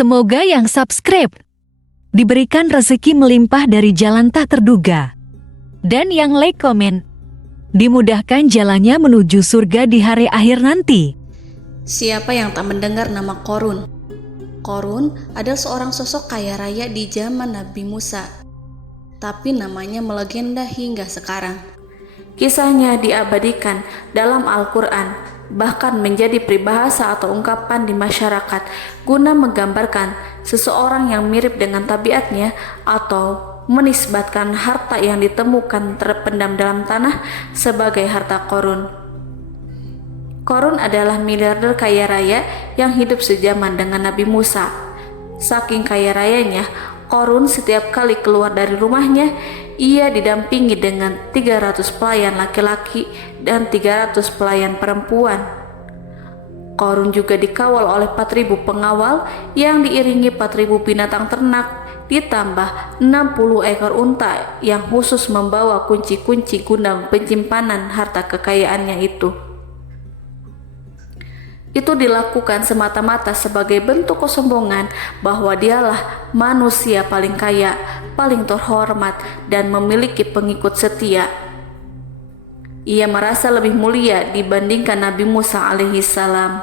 Semoga yang subscribe diberikan rezeki melimpah dari jalan tak terduga. Dan yang like komen, dimudahkan jalannya menuju surga di hari akhir nanti. Siapa yang tak mendengar nama Qorun? Qorun adalah seorang sosok kaya raya di zaman Nabi Musa, tapi namanya melegenda hingga sekarang. Kisahnya diabadikan dalam Al-Quran, bahkan menjadi peribahasa atau ungkapan di masyarakat guna menggambarkan seseorang yang mirip dengan tabiatnya atau menisbatkan harta yang ditemukan terpendam dalam tanah sebagai harta Qorun. Qorun adalah miliarder kaya raya yang hidup sejaman dengan Nabi Musa. Saking kaya rayanya, Qorun setiap kali keluar dari rumahnya, ia didampingi dengan 300 pelayan laki-laki dan 300 pelayan perempuan. Qorun juga dikawal oleh 4.000 pengawal yang diiringi 4.000 binatang ternak, ditambah 60 ekor unta yang khusus membawa kunci-kunci gudang penyimpanan harta kekayaannya itu. Itu dilakukan semata-mata sebagai bentuk kesombongan bahwa dialah manusia paling kaya, paling terhormat, dan memiliki pengikut setia. Ia merasa lebih mulia dibandingkan Nabi Musa alaihissalam.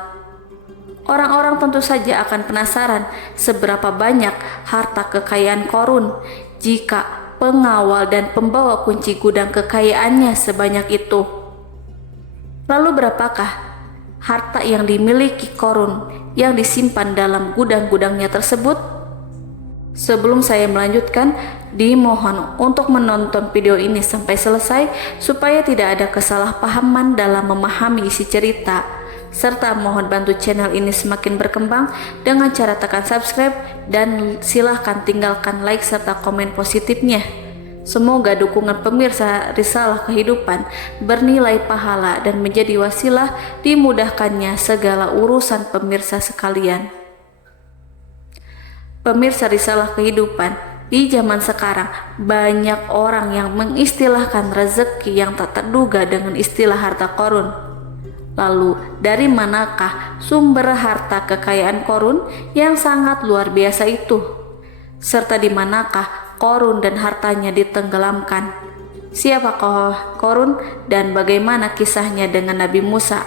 Orang-orang tentu saja akan penasaran seberapa banyak harta kekayaan Qorun jika pengawal dan pembawa kunci gudang kekayaannya sebanyak itu. Lalu berapakah harta yang dimiliki Qorun yang disimpan dalam gudang-gudangnya tersebut? Sebelum saya melanjutkan, dimohon untuk menonton video ini sampai selesai supaya tidak ada kesalahpahaman dalam memahami isi cerita, serta mohon bantu channel ini semakin berkembang dengan cara tekan subscribe dan silahkan tinggalkan like serta komen positifnya. Semoga dukungan pemirsa Risalah Kehidupan bernilai pahala dan menjadi wasilah dimudahkannya segala urusan pemirsa sekalian. Pemirsa Risalah Kehidupan, di zaman sekarang banyak orang yang mengistilahkan rezeki yang tak terduga dengan istilah harta Qorun. Lalu dari manakah sumber harta kekayaan Qorun yang sangat luar biasa itu? Serta di manakah Qorun dan hartanya ditenggelamkan? Siapakah Qorun dan bagaimana kisahnya dengan Nabi Musa?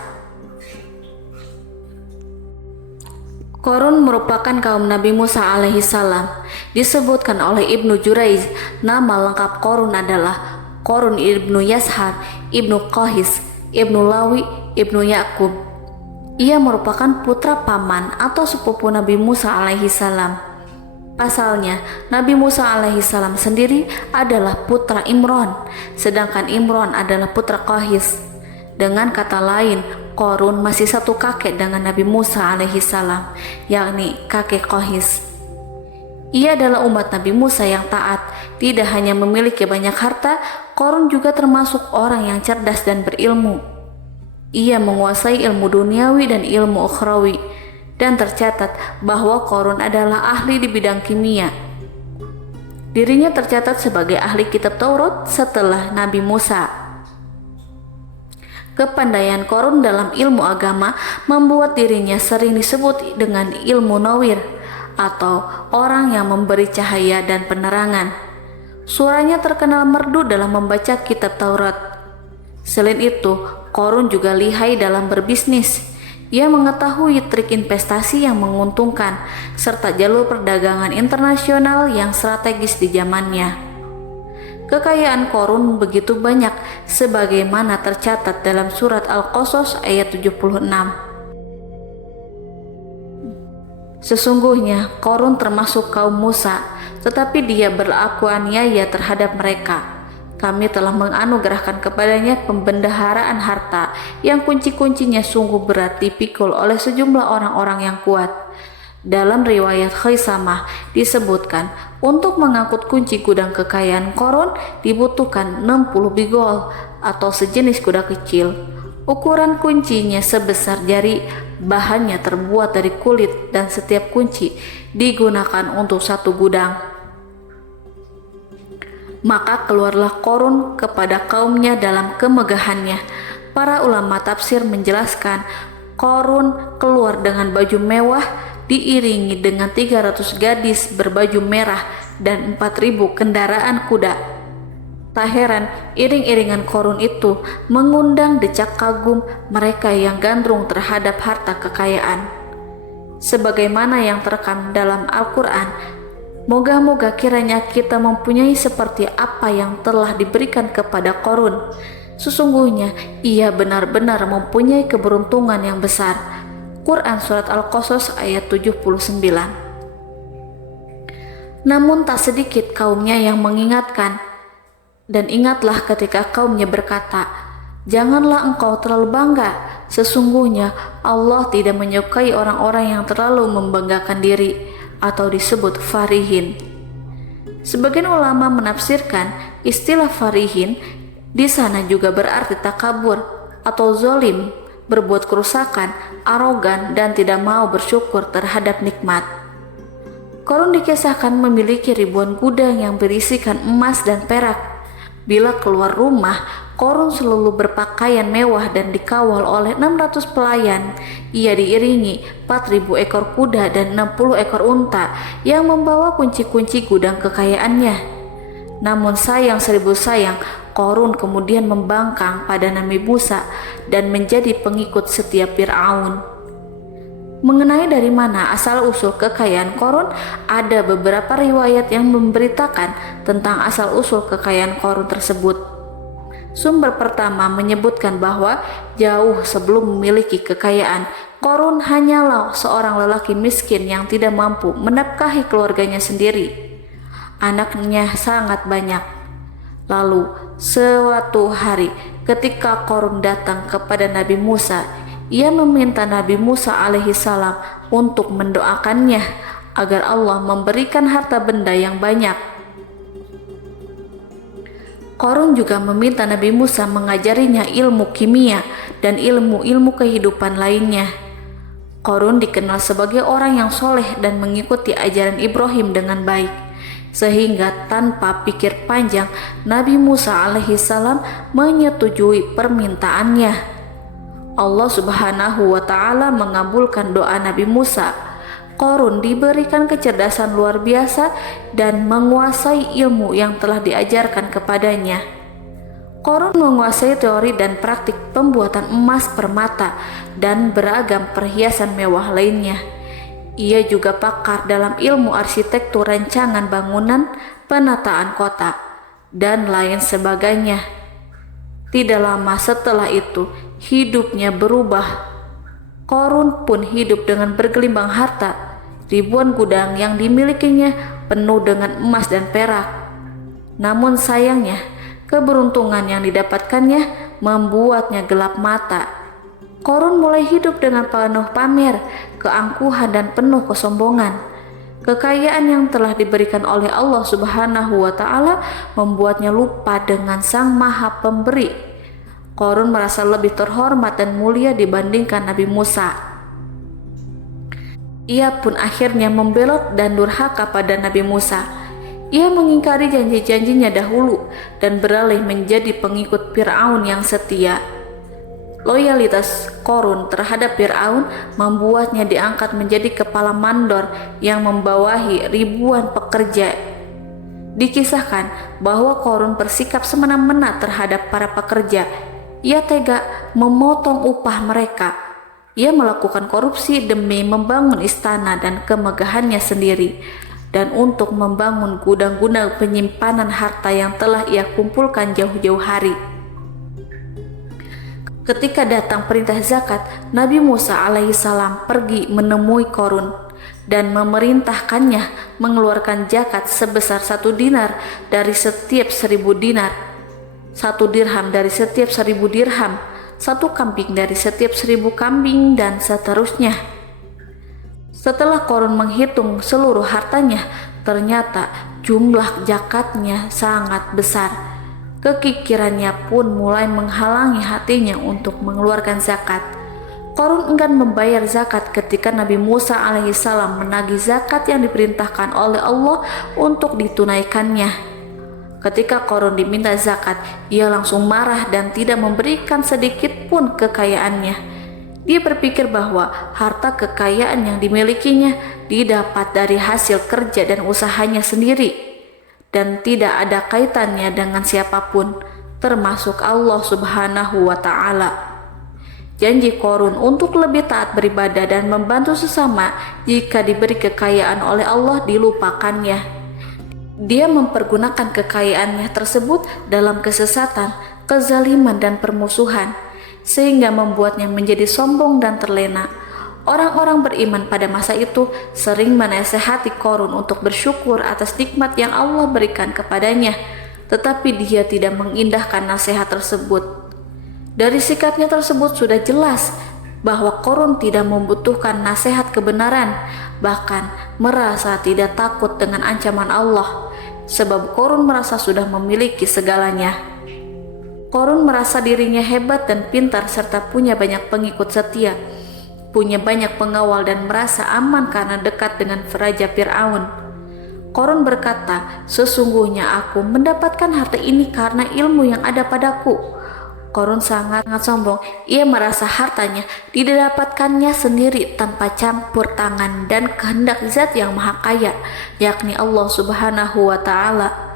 Qorun merupakan kaum Nabi Musa alaihissalam. Disebutkan oleh Ibnu Jurayj, nama lengkap Qorun adalah Qorun ibnu Yashar, ibnu Qahis, ibnu Lawi, ibnu Yakub. Ia merupakan putra paman atau sepupu Nabi Musa alaihissalam. Pasalnya, Nabi Musa alaihissalam sendiri adalah putra Imran, sedangkan Imran adalah putra Qahis. Dengan kata lain, Qorun masih satu kakek dengan Nabi Musa alaihissalam, yakni kakek Qahis. Ia adalah umat Nabi Musa yang taat. Tidak hanya memiliki banyak harta, Qorun juga termasuk orang yang cerdas dan berilmu. Ia menguasai ilmu duniawi dan ilmu ukhrawi, dan tercatat bahwa Qorun adalah ahli di bidang kimia. Dirinya tercatat sebagai ahli kitab Taurat setelah Nabi Musa. Kepandaian Qorun dalam ilmu agama membuat dirinya sering disebut dengan ilmu nawir atau orang yang memberi cahaya dan penerangan. Suaranya terkenal merdu dalam membaca kitab Taurat. Selain itu, Qorun juga lihai dalam berbisnis. Ia mengetahui trik investasi yang menguntungkan serta jalur perdagangan internasional yang strategis di zamannya. Kekayaan Qorun begitu banyak sebagaimana tercatat dalam surat Al-Qasas ayat 76. Sesungguhnya Qorun termasuk kaum Musa, tetapi dia berlaku aniaya terhadap mereka. Kami telah menganugerahkan kepadanya pembendaharaan harta yang kunci-kuncinya sungguh berat dipikul oleh sejumlah orang-orang yang kuat. Dalam riwayat Khaisamah disebutkan, untuk mengangkut kunci gudang kekayaan Qorun dibutuhkan 60 bigol atau sejenis kuda kecil. Ukuran kuncinya sebesar jari, bahannya terbuat dari kulit dan setiap kunci digunakan untuk satu gudang. Maka keluarlah Qorun kepada kaumnya dalam kemegahannya. Para ulama tafsir menjelaskan Qorun keluar dengan baju mewah diiringi dengan 300 gadis berbaju merah dan 4.000 kendaraan kuda. Tak heran iring-iringan Korun itu mengundang decak kagum mereka yang gandrung terhadap harta kekayaan. Sebagaimana yang terekam dalam Al-Quran, moga-moga kiranya kita mempunyai seperti apa yang telah diberikan kepada Korun. Sesungguhnya ia benar-benar mempunyai keberuntungan yang besar. Quran Surat Al-Qasas ayat 79. Namun tak sedikit kaumnya yang mengingatkan, dan ingatlah ketika kaumnya berkata, "Janganlah engkau terlalu bangga. Sesungguhnya Allah tidak menyukai orang-orang yang terlalu membanggakan diri atau disebut farihin." Sebagian ulama menafsirkan istilah farihin di sana juga berarti takabur atau zolim, berbuat kerusakan, arogan, dan tidak mau bersyukur terhadap nikmat. Korun dikisahkan memiliki ribuan gudang yang berisikan emas dan perak. Bila keluar rumah, Korun selalu berpakaian mewah dan dikawal oleh 600 pelayan. Ia diiringi 4.000 ekor kuda dan 60 ekor unta yang membawa kunci-kunci gudang kekayaannya. Namun sayang seribu sayang, Korun kemudian membangkang pada Nabi Musa dan menjadi pengikut setia Fir'aun. Mengenai dari mana asal-usul kekayaan Korun, ada beberapa riwayat yang memberitakan tentang asal-usul kekayaan Korun tersebut. Sumber pertama menyebutkan bahwa jauh sebelum memiliki kekayaan, Korun hanyalah seorang lelaki miskin yang tidak mampu menafkahi keluarganya sendiri. Anaknya sangat banyak. Lalu, suatu hari ketika Korun datang kepada Nabi Musa, ia meminta Nabi Musa alaihissalam untuk mendoakannya agar Allah memberikan harta benda yang banyak. Korun juga meminta Nabi Musa mengajarinya ilmu kimia dan ilmu-ilmu kehidupan lainnya. Korun dikenal sebagai orang yang soleh dan mengikuti ajaran Ibrahim dengan baik, sehingga tanpa pikir panjang Nabi Musa alaihissalam menyetujui permintaannya. Allah Subhanahu wa Ta'ala mengabulkan doa Nabi Musa. Korun diberikan kecerdasan luar biasa dan menguasai ilmu yang telah diajarkan kepadanya. Korun menguasai teori dan praktik pembuatan emas permata dan beragam perhiasan mewah lainnya. Ia juga pakar dalam ilmu arsitektur rancangan bangunan, penataan kota, dan lain sebagainya. Tidak lama setelah itu, hidupnya berubah. Korun pun hidup dengan bergelimbang harta. Ribuan gudang yang dimilikinya penuh dengan emas dan perak. Namun sayangnya, keberuntungan yang didapatkannya membuatnya gelap mata. Korun mulai hidup dengan penuh pamer, keangkuhan, dan penuh kesombongan. Kekayaan yang telah diberikan oleh Allah Subhanahu wa Ta'ala membuatnya lupa dengan Sang Maha Pemberi. Korun merasa lebih terhormat dan mulia dibandingkan Nabi Musa. Ia pun akhirnya membelot dan durhaka pada Nabi Musa. Ia mengingkari janji-janjinya dahulu dan beralih menjadi pengikut Fir'aun yang setia. Loyalitas Korun terhadap Fir'aun membuatnya diangkat menjadi kepala mandor yang membawahi ribuan pekerja. Dikisahkan bahwa Korun bersikap semena-mena terhadap para pekerja. Ia tega memotong upah mereka. Ia melakukan korupsi demi membangun istana dan kemegahannya sendiri, dan untuk membangun gudang-gudang penyimpanan harta yang telah ia kumpulkan jauh-jauh hari. Ketika datang perintah zakat, Nabi Musa alaihissalam pergi menemui Korun dan memerintahkannya mengeluarkan zakat sebesar 1 dinar dari setiap 1.000 dinar, 1 dirham dari setiap 1.000 dirham, 1 kambing dari setiap 1.000 kambing, dan seterusnya. Setelah Korun menghitung seluruh hartanya, ternyata jumlah zakatnya sangat besar. Kekikirannya pun mulai menghalangi hatinya untuk mengeluarkan zakat. Korun enggan membayar zakat ketika Nabi Musa alaihissalam menagih zakat yang diperintahkan oleh Allah untuk ditunaikannya. Ketika Korun diminta zakat, ia langsung marah dan tidak memberikan sedikit pun kekayaannya. Dia berpikir bahwa harta kekayaan yang dimilikinya didapat dari hasil kerja dan usahanya sendiri, dan tidak ada kaitannya dengan siapapun, termasuk Allah Subhanahu wa Ta'ala. Janji Korun untuk lebih taat beribadah dan membantu sesama jika diberi kekayaan oleh Allah dilupakannya. Dia mempergunakan kekayaannya tersebut dalam kesesatan, kezaliman, dan permusuhan, sehingga membuatnya menjadi sombong dan terlena. Orang-orang beriman pada masa itu sering menasehati Korun untuk bersyukur atas nikmat yang Allah berikan kepadanya, tetapi dia tidak mengindahkan nasihat tersebut. Dari sikapnya tersebut sudah jelas bahwa Korun tidak membutuhkan nasihat kebenaran, bahkan merasa tidak takut dengan ancaman Allah, sebab Korun merasa sudah memiliki segalanya. Korun merasa dirinya hebat dan pintar serta punya banyak pengikut setia, punya banyak pengawal dan merasa aman karena dekat dengan Raja Fir'aun. Korun berkata, "Sesungguhnya aku mendapatkan harta ini karena ilmu yang ada padaku." Korun sangat sombong. Ia merasa hartanya didapatkannya sendiri tanpa campur tangan dan kehendak Zat yang Maha Kaya, yakni Allah Subhanahu wa Ta'ala.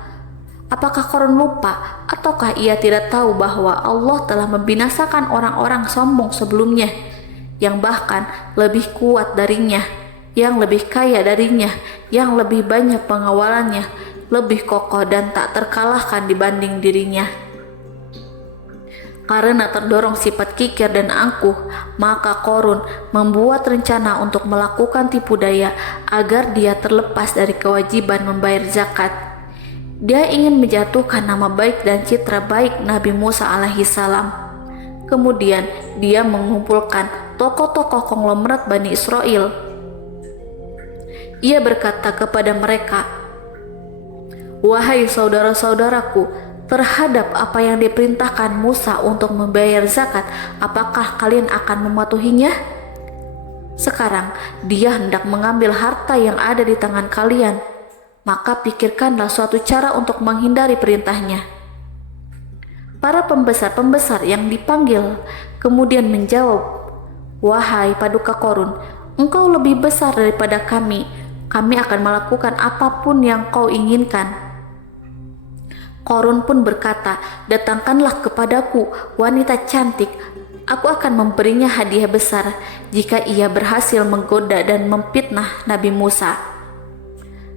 Apakah Korun lupa ataukah ia tidak tahu bahwa Allah telah membinasakan orang-orang sombong sebelumnya, yang bahkan lebih kuat darinya, yang lebih kaya darinya, yang lebih banyak pengawalannya, lebih kokoh dan tak terkalahkan dibanding dirinya? Karena terdorong sifat kikir dan angkuh, maka Korun membuat rencana untuk melakukan tipu daya agar dia terlepas dari kewajiban membayar zakat. Dia ingin menjatuhkan nama baik dan citra baik Nabi Musa alaihissalam. Kemudian dia mengumpulkan tokoh-tokoh konglomerat Bani Israel. Ia berkata kepada mereka, "Wahai saudara-saudaraku, terhadap apa yang diperintahkan Musa untuk membayar zakat, apakah kalian akan mematuhinya? Sekarang dia hendak mengambil harta yang ada di tangan kalian, maka pikirkanlah suatu cara untuk menghindari perintahnya." Para pembesar-pembesar yang dipanggil kemudian menjawab, "Wahai paduka Korun, engkau lebih besar daripada kami akan melakukan apapun yang kau inginkan." Korun pun berkata, "Datangkanlah kepadaku wanita cantik, aku akan memberinya hadiah besar jika ia berhasil menggoda dan memfitnah Nabi Musa."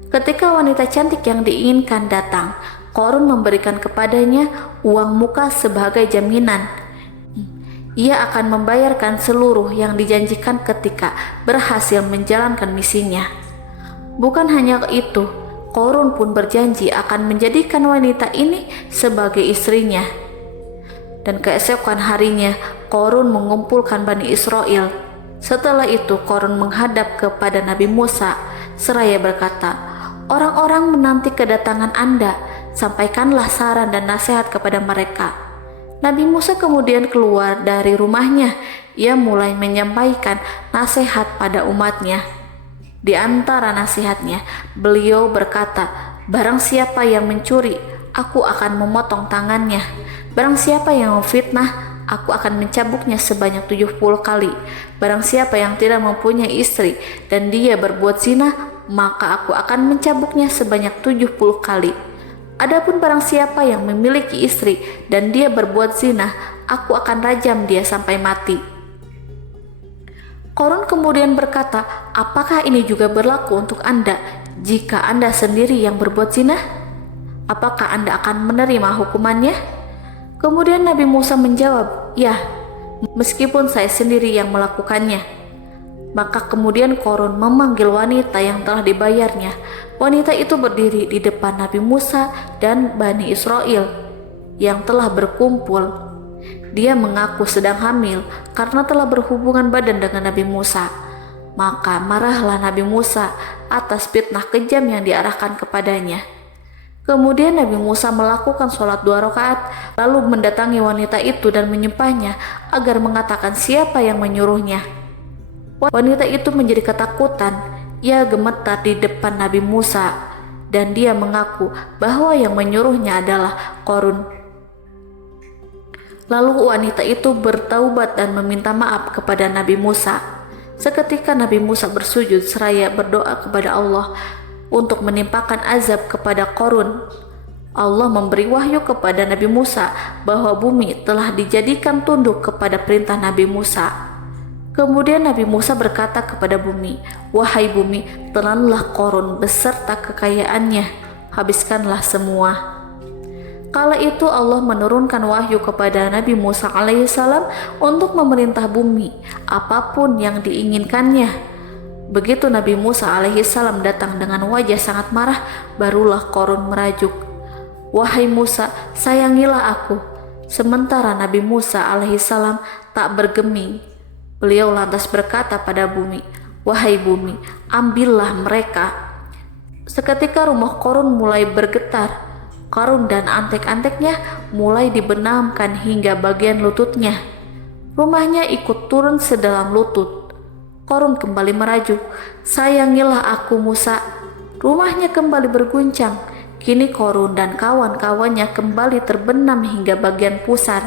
Ketika wanita cantik yang diinginkan datang, Korun memberikan kepadanya uang muka sebagai jaminan. Ia akan membayarkan seluruh yang dijanjikan ketika berhasil menjalankan misinya. Bukan hanya itu, Korun pun berjanji akan menjadikan wanita ini sebagai istrinya. Dan keesokan harinya, Korun mengumpulkan Bani Israel. Setelah itu, Korun menghadap kepada Nabi Musa seraya berkata, "Orang-orang menanti kedatangan Anda, sampaikanlah saran dan nasihat kepada mereka." Nabi Musa kemudian keluar dari rumahnya. Ia mulai menyampaikan nasihat pada umatnya. Di antara nasihatnya, beliau berkata, "Barang siapa yang mencuri, aku akan memotong tangannya. Barang siapa yang memfitnah, aku akan mencambuknya sebanyak 70 kali. Barang siapa yang tidak mempunyai istri dan dia berbuat zina, maka aku akan mencambuknya sebanyak 70 kali. Adapun barang siapa yang memiliki istri dan dia berbuat zina, aku akan rajam dia sampai mati." Korun kemudian berkata, "Apakah ini juga berlaku untuk Anda jika Anda sendiri yang berbuat zina? Apakah Anda akan menerima hukumannya?" Kemudian Nabi Musa menjawab, "Ya, meskipun saya sendiri yang melakukannya." Maka kemudian Korun memanggil wanita yang telah dibayarnya. Wanita itu berdiri di depan Nabi Musa dan Bani Israel yang telah berkumpul. Dia mengaku sedang hamil karena telah berhubungan badan dengan Nabi Musa. Maka marahlah Nabi Musa atas fitnah kejam yang diarahkan kepadanya. Kemudian Nabi Musa melakukan sholat 2 rakaat, lalu mendatangi wanita itu dan menyumpahnya agar mengatakan siapa yang menyuruhnya. Wanita itu menjadi ketakutan. Ia gemetar di depan Nabi Musa dan dia mengaku bahwa yang menyuruhnya adalah Korun. Lalu wanita itu bertaubat dan meminta maaf kepada Nabi Musa. Seketika Nabi Musa bersujud seraya berdoa kepada Allah untuk menimpakan azab kepada Qarun. Allah memberi wahyu kepada Nabi Musa bahwa bumi telah dijadikan tunduk kepada perintah Nabi Musa. Kemudian Nabi Musa berkata kepada bumi, "Wahai bumi, telanlah Qarun beserta kekayaannya, habiskanlah semua." Kala itu Allah menurunkan wahyu kepada Nabi Musa alaihissalam untuk memerintah bumi apapun yang diinginkannya. Begitu Nabi Musa alaihissalam datang dengan wajah sangat marah, barulah Qarun merajuk, "Wahai Musa, sayangilah aku." Sementara Nabi Musa alaihissalam tak bergeming. Beliau lantas berkata pada bumi, "Wahai bumi, ambillah mereka." Seketika rumah Qarun mulai bergetar. Qarun dan antek-anteknya mulai dibenamkan hingga bagian lututnya. Rumahnya ikut turun sedalam lutut. Qarun kembali merajuk, "Sayangilah aku Musa." Rumahnya kembali berguncang. Kini Qarun dan kawan-kawannya kembali terbenam hingga bagian pusar.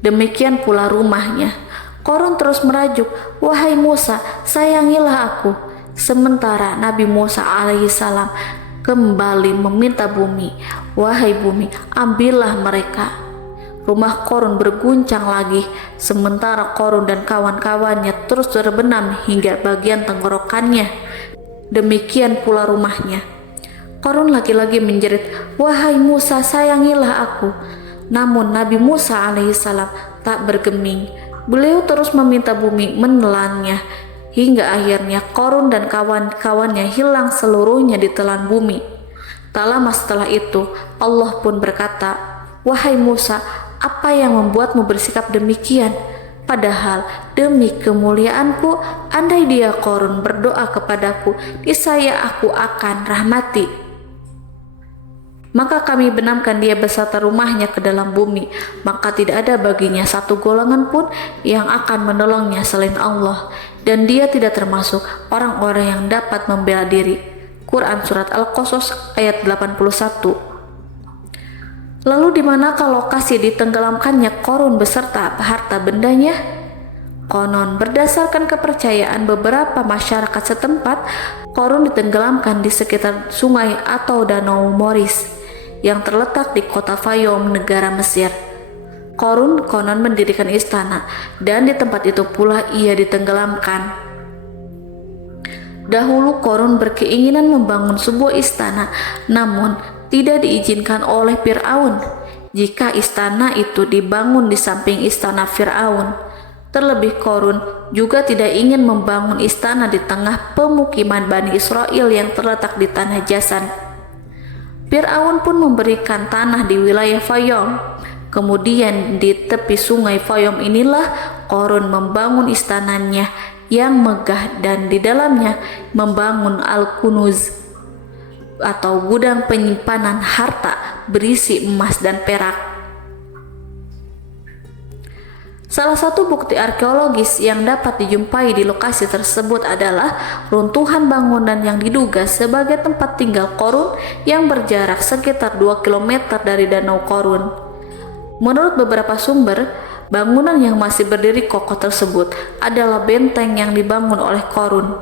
Demikian pula rumahnya. Qarun terus merajuk, "Wahai Musa, sayangilah aku." Sementara Nabi Musa alaihissalam kembali meminta bumi, "Wahai bumi, ambillah mereka." Rumah Qarun berguncang lagi, sementara Qarun dan kawan-kawannya terus terbenam hingga bagian tenggorokannya. Demikian pula rumahnya. Qarun lagi-lagi menjerit, "Wahai Musa, sayangilah aku." Namun Nabi Musa alaihissalam tak bergeming. Beliau terus meminta bumi menelannya, hingga akhirnya Qarun dan kawan-kawannya hilang seluruhnya ditelan bumi. Tak lama setelah itu, Allah pun berkata, "Wahai Musa, apa yang membuatmu bersikap demikian? Padahal demi kemuliaanku, andai dia Qarun berdoa kepadaku, niscaya aku akan rahmati. Maka kami benamkan dia beserta rumahnya ke dalam bumi, maka tidak ada baginya satu golongan pun yang akan menolongnya selain Allah, dan dia tidak termasuk orang-orang yang dapat membela diri." Quran Surat Al-Qasas ayat 81. Lalu di manakah lokasi ditenggelamkannya Qarun beserta harta bendanya? Konon berdasarkan kepercayaan beberapa masyarakat setempat, Qarun ditenggelamkan di sekitar sungai atau danau Moris yang terletak di kota Fayum, negara Mesir. Qarun konon mendirikan istana, dan di tempat itu pula ia ditenggelamkan. Dahulu Qarun berkeinginan membangun sebuah istana, namun tidak diizinkan oleh Fir'aun jika istana itu dibangun di samping istana Fir'aun. Terlebih Qarun juga tidak ingin membangun istana di tengah pemukiman Bani Israel yang terletak di tanah Jasan. Fir'aun pun memberikan tanah di wilayah Fayum. Kemudian di tepi sungai Fayum inilah Qarun membangun istananya yang megah, dan di dalamnya membangun Al-Kunuz atau gudang penyimpanan harta berisi emas dan perak. Salah satu bukti arkeologis yang dapat dijumpai di lokasi tersebut adalah runtuhan bangunan yang diduga sebagai tempat tinggal Qarun yang berjarak sekitar 2 km dari Danau Qarun. Menurut beberapa sumber, bangunan yang masih berdiri kokoh tersebut adalah benteng yang dibangun oleh Qarun.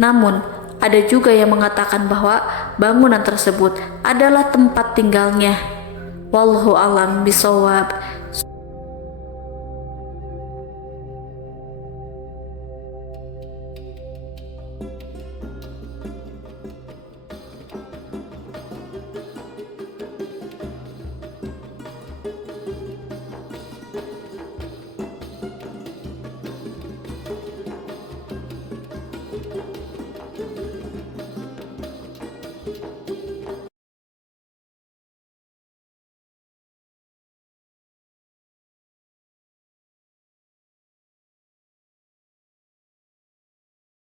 Namun, ada juga yang mengatakan bahwa bangunan tersebut adalah tempat tinggalnya. Wallahu a'lam bishawab.